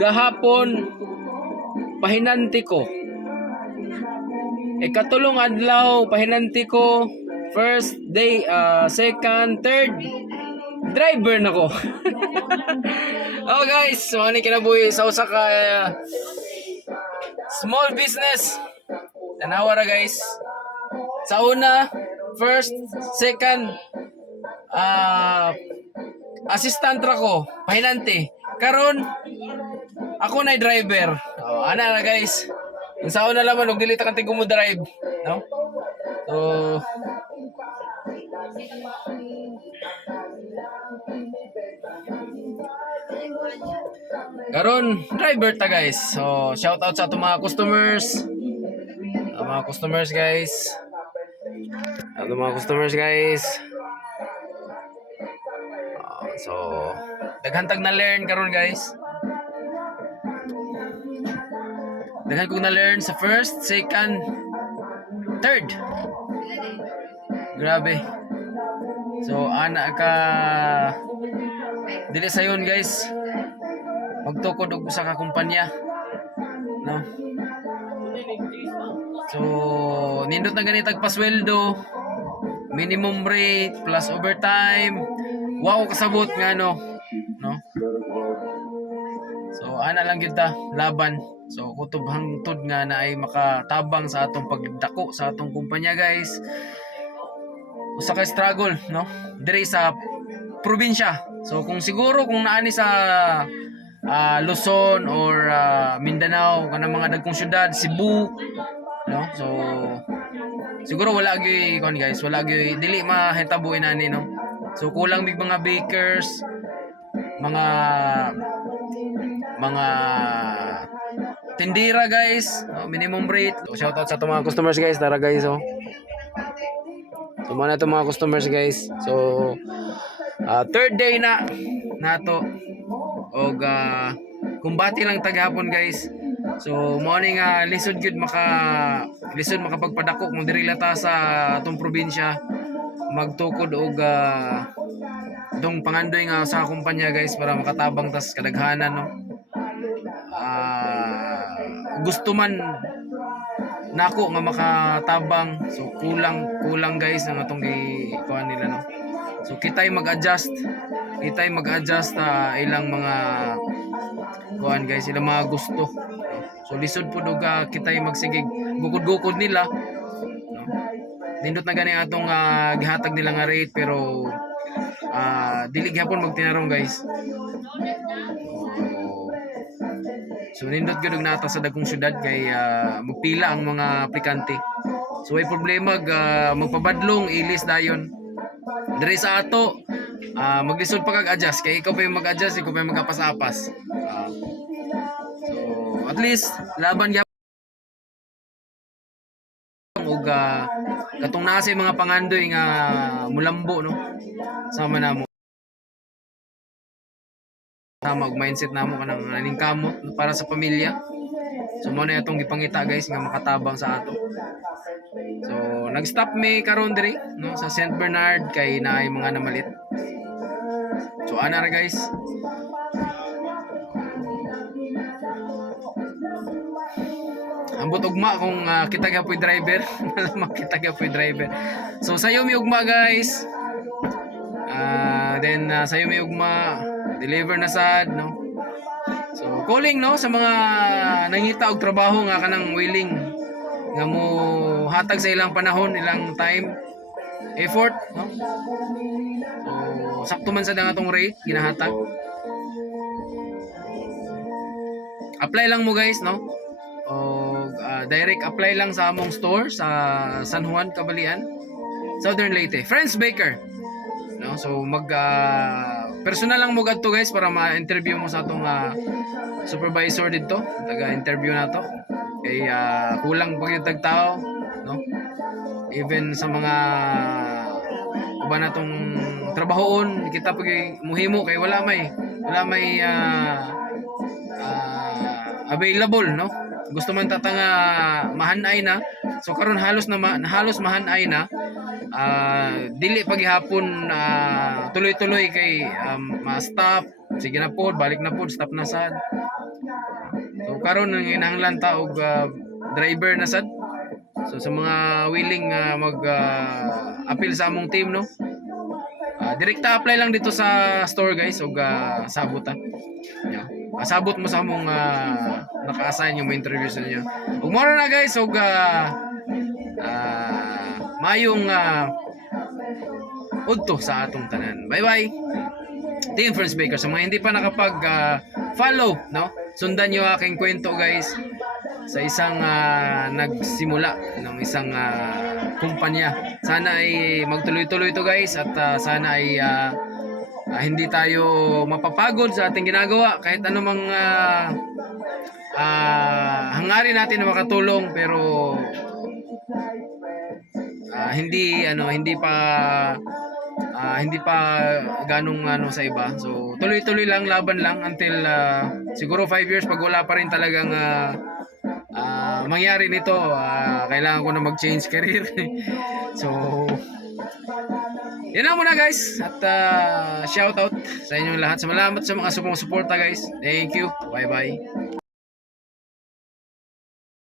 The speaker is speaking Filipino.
gahapon pahinanti ko. Ikatulong adlaw pahinanti ko. First day, second, third, driver na ko. Oh guys, so ani kinabuhi sa usa ka small business. Tanawa ra guys. Sa una, first, second, assistant ra ko, pahinanti. Karon ako na driver. Oh, ana na guys. Ang sa una laman og dili ta kantig mo drive, no? So karon driver ta guys. So shout out sa atong mga customers. Mga customers guys. Atong mga customers guys. So daghantag na learn karon guys. Daghan kong na-learn sa first, second, third. Grabe. So, ana ka dili sayon guys. Magtukod og usa ka kumpanya. No? So, nindot na ganitag pasweldo, minimum rate plus overtime. Wow kasabot nga no. So, ana lang gyud ta laban. So kutob hangtod nga na ay makatabang sa atong pagdako sa atong kumpanya guys. Usa ka struggle no diri sa probinsya. So kung siguro kung naani sa Luzon or Mindanao kanang mga dagkong syudad, Cebu no. So siguro wala gyud kon guys, wala gyud dili mahitabo inani no. So kulang mig mga bakers, mga tindira guys, minimum rate. So, shout out sa itong mga customers guys, tara guys oh. So muna itong mga customers guys. So third day na nato og kumbati lang taghapon guys. So morning lisod gyud makapagpadako kung diri lata sa atong probinsya magtukod og dong pangandoy nga sa kumpanya guys para makatabang tas kadaghanan no. Gusto man nako nga makatabang, so kulang guys ang atong gikuan nila no. So kitay mag-adjust ilang mga kuan guys, ilang mga gusto. So lisod pud og kitay magsigig gukod-gukod nila no. Nindot na gani atong gihatag nila nga rate pero dili gyapon magtinarong guys. So nindot gyud nata sa dagkong syudad kay magpila ang mga aplikante. So ay problema magpabadlong ilis dayon. Diri sa ato maglisod pa kag adjust kay ikaw pa yung mag-adjust, ikaw pa yung magapas-apas. So at least laban gyapon og katong naa sa mga pangandoy nga mulambo no. Sama namo. Tama og mindset namo kanang naning kamot para sa pamilya. So mo na itong gipangita guys nga makatabang sa ato. So nag-stop me karon diri no sa St. Bernard kay naay mga namalit. So ana ra guys. Ambot ugma kung kita gyapon driver, makita gyapon driver. So sayo mi ugma guys. Then sayo mi ugma deliver na sad no. So calling no sa mga nangita og trabaho nga kanang willing nga mo hatag sa ilang panahon, ilang time, effort no. So sakto man sa atong rate ginahatag. Apply lang mo guys no. O direct apply lang sa among store sa San Juan, Cabalian, Southern Leyte. Friends Baker. No, so personal lang mo gadto guys para ma-interview mo sa atong supervisor dito, taga-interview na to. Kay kulang pa gyud tag tao, no? Even sa mga uban natong trabahoon, kita pag muhimo kay wala may available, no? Gusto man tatanga mahanay na. So karon halos mahanay na. Dili paghihapon tuloy-tuloy kay ma-stop sige na pod, balik na pod, stop na sad. So karon nanginahanglan ta og driver na sad. So sa mga willing mag appeal sa among team, no. Direkta apply lang dito sa store guys og sabot ta. Yeah. Sabot mo sa among naka-assign yung interview sa inyo. Ug mora na guys og mayong udto sa atong tanan. Bye bye. Team Friends Baker, sa mga hindi pa nakapag follow, no? Sundan niyo aking kwento guys sa isang nagsimula ng isang kumpanya. Sana ay magtuloy-tuloy to guys at sana ay hindi tayo mapapagod sa ating ginagawa kahit anumang hangarin natin na makatulong, pero hindi pa ganong sa iba. So tuloy-tuloy lang, laban lang until siguro 5 years pag wala pa rin talagang mangyari nito, kailangan ko na mag-change career. So yan lang muna guys, at shout out sa inyong lahat. Salamat sa mga sumusuporta guys. Thank you. Bye bye.